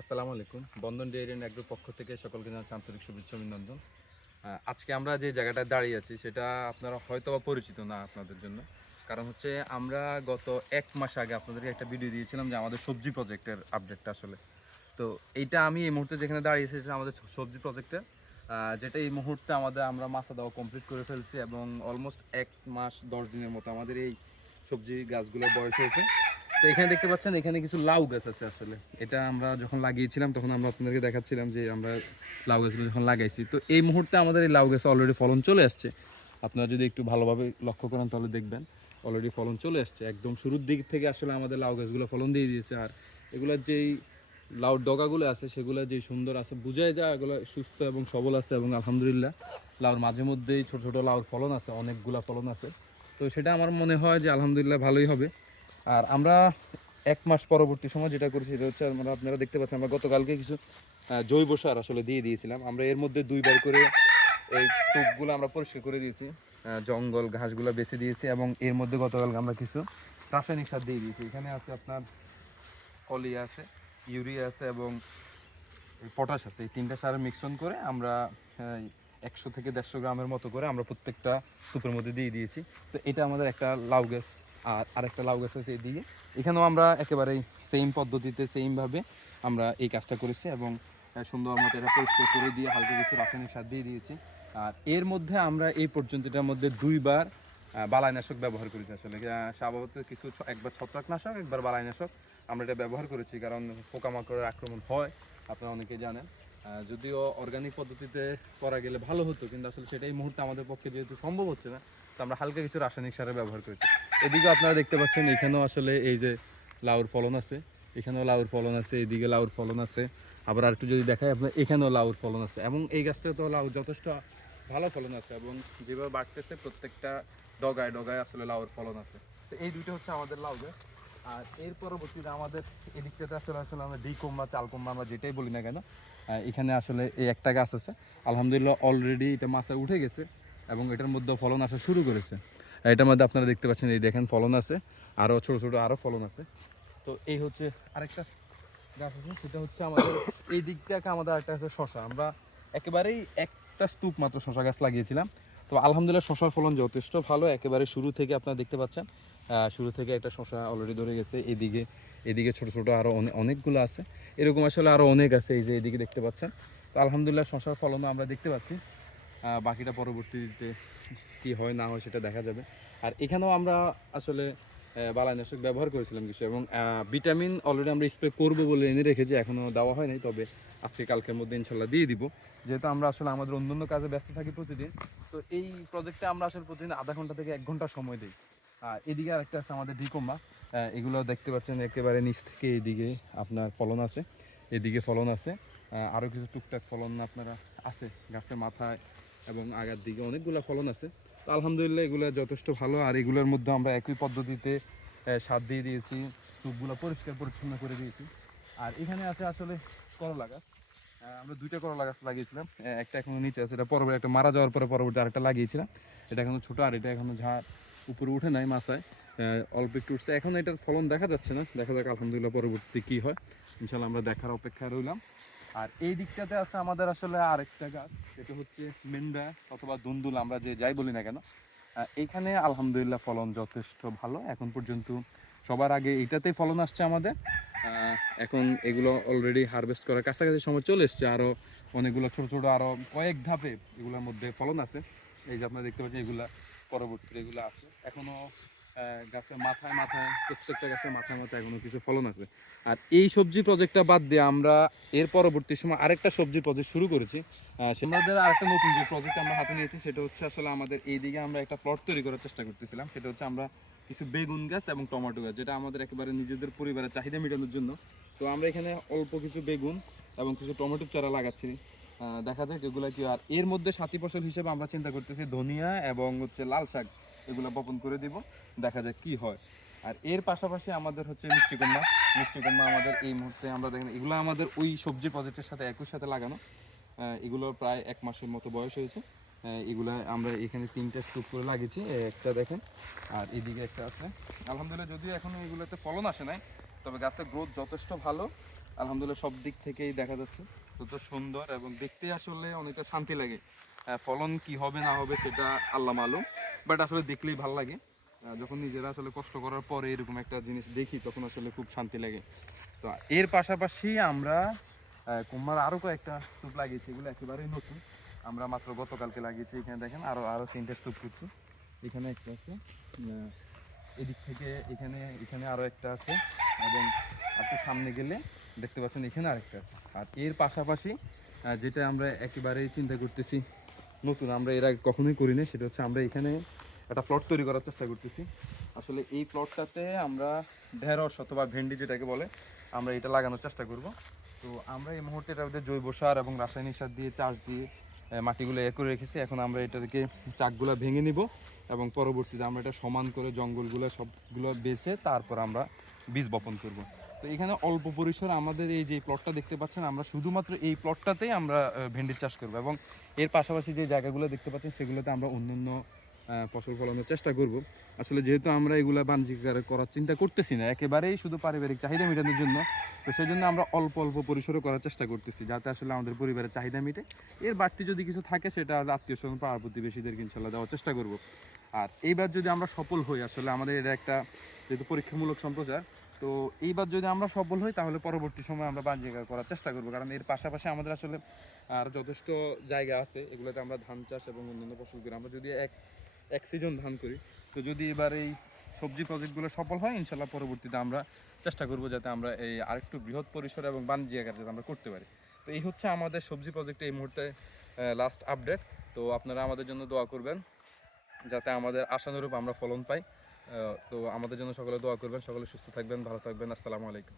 আসসালামু আলাইকুম। বন্ধন dairy and এগ্রোর পক্ষ থেকে সকলকে জানাচ্ছি আন্তরিক শুভেচ্ছা অভিনন্দন। আজকে আমরা যে জায়গাটায় দাঁড়িয়ে আছি সেটা আপনারা হয়তোবা পরিচিত না আপনাদের জন্য। কারণ হচ্ছে আমরা গত ১ মাস আগে আপনাদেরকে একটা ভিডিও দিয়েছিলাম যে আমাদের সবজি প্রজেক্টের আপডেটটা আসলে। তো এইটা আমি এই মুহূর্তে যেখানে দাঁড়িয়ে আছি সেটা আমাদের সবজি প্রজেক্টের, যেটা এই মুহূর্তে আমরা মাছা দেওয়া কমপ্লিট করে ফেলছি এবং অলমোস্ট ১ মাস ১০ দিনের মতো আমাদের এই সবজি গাছগুলোর বয়স হয়েছে। তো এখানে দেখতে পাচ্ছেন এখানে কিছু লাউ গাছ আছে আসলে। এটা আমরা যখন লাগিয়েছিলাম তখন আমরা আপনাদেরকে দেখাচ্ছিলাম যে আমরা লাউ গাছগুলো যখন লাগাইছি। তো এই মুহূর্তে আমাদের এই লাউ গাছে অলরেডি ফলন চলে আসছে। আপনারা যদি একটু ভালোভাবে লক্ষ্য করেন তাহলে দেখবেন অলরেডি ফলন চলে আসছে। একদম শুরুর দিক থেকে আসলে আমাদের লাউ গাছগুলো ফলন দিয়ে দিয়েছে। আর এগুলোর যেই লাউর ডগাগুলো আছে সেগুলো যে সুন্দর আছে, বুঝাই যায় এগুলো সুস্থ এবং সবল আছে এবং আলহামদুলিল্লাহ লাউর মাঝে মধ্যেই ছোটো ছোটো লাউর ফলন আছে, অনেকগুলা ফলন আছে। তো সেটা আমার মনে হয় যে আলহামদুলিল্লাহ ভালোই হবে। আর আমরা ১ মাস পরবর্তী সময় যেটা করেছি সেটা হচ্ছে আপনারা দেখতে পাচ্ছেন আমরা গতকালকে কিছু জৈব সার আসলে দিয়ে দিয়েছিলাম। আমরা এর মধ্যে ২ বার করে এই স্তূপগুলো আমরা পরিষ্কার করে দিয়েছি, জঙ্গল ঘাসগুলো বেছে দিয়েছি এবং এর মধ্যে গতকালকে আমরা কিছু রাসায়নিক সার দিয়ে দিয়েছি। এখানে আছে আপনার পলি আছে, ইউরিয়া আছে এবং পটাশ আছে। এই ৩টা সার মিশ্রণ করে আমরা ১০০ থেকে ১৫০ গ্রামের মতো করে আমরা প্রত্যেকটা স্তূপের মধ্যে দিয়ে দিয়েছি। তো এটা আমাদের একটা লাউ গাছ। আর আরেকটা লাউ গাছ আছে এদিকে। এখানেও আমরা একেবারেই সেম পদ্ধতিতে সেমভাবে আমরা এই কাজটা করেছি এবং সুন্দর মতো এটা পরিষ্কার করে দিয়ে হালকা কিছু রাসায়নিক সার দিয়ে দিয়েছি। আর এর মধ্যে আমরা এই পর্যন্ত এটার মধ্যে ২ বার বালাইনাশক ব্যবহার করেছি আসলে। স্বভাবত কিছু একবার ছত্রাকনাশক, একবার বালাইনাশক আমরা এটা ব্যবহার করেছি, কারণ পোকামাকড়ের আক্রমণ হয় আপনারা অনেকেই জানেন। যদিও অর্গানিক পদ্ধতিতে করা গেলে ভালো হতো, কিন্তু আসলে সেটা এই মুহূর্তে আমাদের পক্ষে যেহেতু সম্ভব হচ্ছে না, তো আমরা হালকা কিছু রাসায়নিক সারের ব্যবহার করেছি। এদিকে আপনারা দেখতে পাচ্ছেন এখানেও আসলে এই যে লাউর ফলন আছে, এখানেও লাউর ফলন আছে, এদিকে লাউর ফলন আছে। আবার আর একটু যদি দেখাই আপনার এখানেও লাউর ফলন আছে এবং এই গাছটাও তো লাউ যথেষ্ট ভালো ফলন আছে এবং যেভাবে বাড়তেছে প্রত্যেকটা ডগায় ডগায় আসলে লাউর ফলন আছে। তো এই দুইটা হচ্ছে আমাদের লাউ গাছ। আর এর পরবর্তীতে আমাদের এদিকটাতে আসলে আসলে আমরা ডিকম্বা চালকম্বা আমরা যেটাই বলি না কেন, এখানে আসলে এই একটা গাছ আছে। আলহামদুলিল্লাহ অলরেডি এটা মাছায় উঠে গেছে এবং এটার মধ্যে ফলন আসা শুরু করেছে। এটার মধ্যে আপনারা দেখতে পাচ্ছেন এই দেখেন ফলন আছে, আরও ছোটো ছোটো আরও ফলন আছে। তো এই হচ্ছে আরেকটা গাছ আছে, সেটা হচ্ছে আমাদের এই দিকটাকে আমাদের আরেকটা আছে শশা। আমরা একেবারেই একটা স্তূপ মাত্র শশা গাছ লাগিয়েছিলাম। তো আলহামদুলিল্লাহ শশার ফলন যথেষ্ট ভালো, একেবারে শুরু থেকে আপনারা দেখতে পাচ্ছেন শুরু থেকে একটা শশা অলরেডি ধরে গেছে। এদিকে এদিকে ছোটো ছোটো আরও অনেকগুলো আছে, এরকম আসলে আরও অনেক আছে এই যে এদিকে দেখতে পাচ্ছেন। তো আলহামদুলিল্লাহ শশার ফলনও আমরা দেখতে পাচ্ছি। বাকিটা পরবর্তীতে কি হয় না হয় সেটা দেখা যাবে। আর এখানেও আমরা আসলে বালাইনাশক ব্যবহার করেছিলাম কিছু এবং ভিটামিন অলরেডি আমরা স্প্রে করবো বলে এনে রেখেছি, এখনও দেওয়া হয়নি, তবে আজকে কালকের মধ্যে ইনশাল্লাহ দিয়ে দিব। যেহেতু আমরা আসলে আমাদের অন্যান্য কাজে ব্যস্ত থাকি প্রতিদিন, তো এই প্রজেক্টে আমরা আসলে প্রতিদিন আধা ঘন্টা থেকে ১ ঘন্টা সময় দিই। এদিকে আরেকটা আছে আমাদের ডিকম্বা, এগুলো দেখতে পাচ্ছেন একেবারে নিচ থেকে এদিকে আপনার ফলন আছে, এদিকে ফলন আছে, আরও কিছু টুকটাক ফলন আপনারা আছে গাছের মাথায় এবং আগার দিকে অনেকগুলো ফলন আছে। তো আলহামদুলিল্লাহ এগুলো যথেষ্ট ভালো। আর এগুলোর মধ্যে আমরা একই পদ্ধতিতে সার দিয়ে দিয়েছি, টুকগুলো পরিষ্কার পরিচ্ছন্ন করে দিয়েছি। আর এখানে আছে আসলে করলা গাছ। আমরা 2টা করলা গাছ লাগিয়েছিলাম, একটা এখনো নিচে আছে, এটা পরবর্তী একটা মারা যাওয়ার পরে পরবর্তী আরেকটা লাগিয়েছিলাম। এটা এখনো ছোটো আর এটা এখনো ঝাড় উপরে উঠে নাই মাছায়, অল্প একটু উঠছে। এখন এটার ফলন দেখা যাচ্ছে না, দেখা যাক আলহামদুলিল্লাহ পরবর্তী কী হয়, ইনশাল্লাহ আমরা দেখার অপেক্ষায় রইলাম। আর এই দিকটাতে আছে আমাদের আসলে আরেকটা গাছ, সেটা হচ্ছে মেন্ডা অথবা দুন্দুল আমরা যে যাই বলি না কেন। এইখানে আলহামদুলিল্লাহ ফলন যথেষ্ট ভালো এখন পর্যন্ত। সবার আগে এইটাতেই ফলন আসছে আমাদের। এখন এগুলো অলরেডি হারভেস্ট করার কাছাকাছি সময় চলে এসছে, আরও অনেকগুলো ছোটো ছোটো আরও কয়েক ধাপে এগুলোর মধ্যে ফলন আছে। এই যে আপনারা দেখতে পাচ্ছেন এগুলা পরবর্তীতে এগুলো আছে এখনও গাছের মাথায় মাথায়, প্রত্যেকটা গাছের মাথায় মাথায় এখনও কিছু ফলন আছে। আর এই সবজি প্রজেক্টটা বাদ দিয়ে আমরা এর পরবর্তী সময় আরেকটা সবজি প্রজেক্ট শুরু করেছি। আমাদের আরেকটা নতুন যে প্রজেক্ট আমরা হাতে নিয়েছি সেটা হচ্ছে আসলে আমাদের এইদিকে আমরা একটা প্লট তৈরি করার চেষ্টা করতেছিলাম। সেটা হচ্ছে আমরা কিছু বেগুন গাছ এবং টমেটো গাছ, যেটা আমাদের একেবারে নিজেদের পরিবারের চাহিদা মেটানোর জন্য। তো আমরা এখানে অল্প কিছু বেগুন এবং কিছু টমেটোর চারা লাগাচ্ছি, দেখা যাক এগুলো কি। আর এর মধ্যে সাথী ফসল হিসেবে আমরা চিন্তা করতেছি ধনিয়া এবং হচ্ছে লাল শাক, এগুলো বপন করে দিব, দেখা যাক কি হয়। আর এর পাশাপাশি আমাদের হচ্ছে মিষ্টিকুমড়া। মিষ্টিকুমড়া আমাদের এই মুহূর্তে আমরা দেখেন এগুলো আমাদের ওই সবজি প্রজেক্টের সাথে একই সাথে লাগানো। এগুলো প্রায় 1 মাসের মতো বয়স হয়েছে। এগুলা আমরা এখানে 3টা স্তূপ করে লাগিয়েছি, একটা দেখেন আর এদিকে একটা আছে। আলহামদুলিল্লাহ যদিও এখনও এগুলোতে ফলন আসে নাই, তবে গাছের গ্রোথ যথেষ্ট ভালো। আলহামদুলিল্লাহ সব দিক থেকেই দেখা যাচ্ছে তত সুন্দর এবং দেখতে আসলে অনেকটা শান্তি লাগে। ফলন কি হবে না হবে সেটা আল্লাহ মালুম, বাট আসলে দেখলেই ভালো লাগে। যখন নিজেরা আসলে কষ্ট করার পরে এরকম একটা জিনিস দেখি তখন আসলে খুব শান্তি লাগে। তো এর পাশাপাশি আমরা কুমড়ার আরও কয়েকটা স্তূপ লাগিয়েছি, এগুলো একেবারেই নতুন। আমরা মাত্র গতকালকে লাগিয়েছি। এখানে দেখেন আরও আরও 3টে স্তূপ করছি। এখানে একটা আছে, এদিক থেকে এখানে এখানে আরও একটা আছে, এবং আপনি সামনে গেলে দেখতে পাচ্ছেন এখানে আরেকটা আছে। আর এর পাশাপাশি যেটা আমরা একেবারেই চিন্তা করতেছি, নতুন, আমরা এর আগে কখনোই করিনি, সেটা হচ্ছে আমরা এখানে একটা প্লট তৈরি করার চেষ্টা করতেছি। আসলে এই প্লটটাতে আমরা ঢেঁড়স অথবা ভেন্ডি যেটাকে বলে, আমরা এটা লাগানোর চেষ্টা করব। তো আমরা এই মুহূর্তে এটার মধ্যে জৈব সার এবং রাসায়নিক সার দিয়ে চাষ দিয়ে মাটিগুলো করে রেখেছি। এখন আমরা এটাকে চাকগুলো ভেঙে নিব এবং পরবর্তীতে আমরা এটা সমান করে জঙ্গলগুলো সবগুলো বেছে তারপর আমরা বীজ বপন করব। তো এখানে অল্প পরিসরে আমাদের এই যে প্লটটা দেখতে পাচ্ছেন, আমরা শুধুমাত্র এই প্লটটাতেই আমরা ভেন্ডি চাষ করব, এবং এর পাশাপাশি যে জায়গাগুলো দেখতে পাচ্ছেন সেগুলোতে আমরা অন্যান্য ফসল ফলানোর চেষ্টা করব। আসলে যেহেতু আমরা এগুলা বাণিজ্যিক করার চিন্তা করতেছি না, একেবারেই শুধু পারিবারিক চাহিদা মেটানোর জন্য, তো সেই জন্য আমরা অল্প অল্প পরিসরে করার চেষ্টা করতেছি যাতে আসলে আমাদের পরিবারের চাহিদা মিটে। এর বাড়তি যদি কিছু থাকে সেটা আত্মীয় স্বজন পাড়া প্রতিবেশীদেরকে ইনশাল্লাহ দেওয়ার চেষ্টা করব। আর এইবার যদি আমরা সফল হই, আসলে আমাদের এটা একটা যেহেতু পরীক্ষামূলক সম্প্রচার, তো এইবার যদি আমরা সফল হই তাহলে পরবর্তী সময় আমরা বাণিজ্যিক করার চেষ্টা করব। কারণ এর পাশাপাশি আমাদের আসলে আর যথেষ্ট জায়গা আছে, এগুলোতে আমরা ধান চাষ এবং অন্যান্য ফসল করি। আমরা যদি এক সিজন ধান করি, তো যদি এবার এই সবজি প্রজেক্টগুলো সফল হয় ইনশাল্লাহ পরবর্তীতে আমরা চেষ্টা করব যাতে আমরা এই আরেকটু বৃহৎ পরিসরে এবং বাণিজ্যিক আকারে যাতে আমরা করতে পারি। তো এই হচ্ছে আমাদের সবজি প্রজেক্টে এই মুহূর্তে লাস্ট আপডেট। তো আপনারা আমাদের জন্য দোয়া করবেন যাতে আমাদের আশানুরূপ আমরা ফলন পাই। তো আমাদের জন্য সকলে দোয়া করবেন, সকলে সুস্থ থাকবেন, ভালো থাকবেন। আসসালামু আলাইকুম।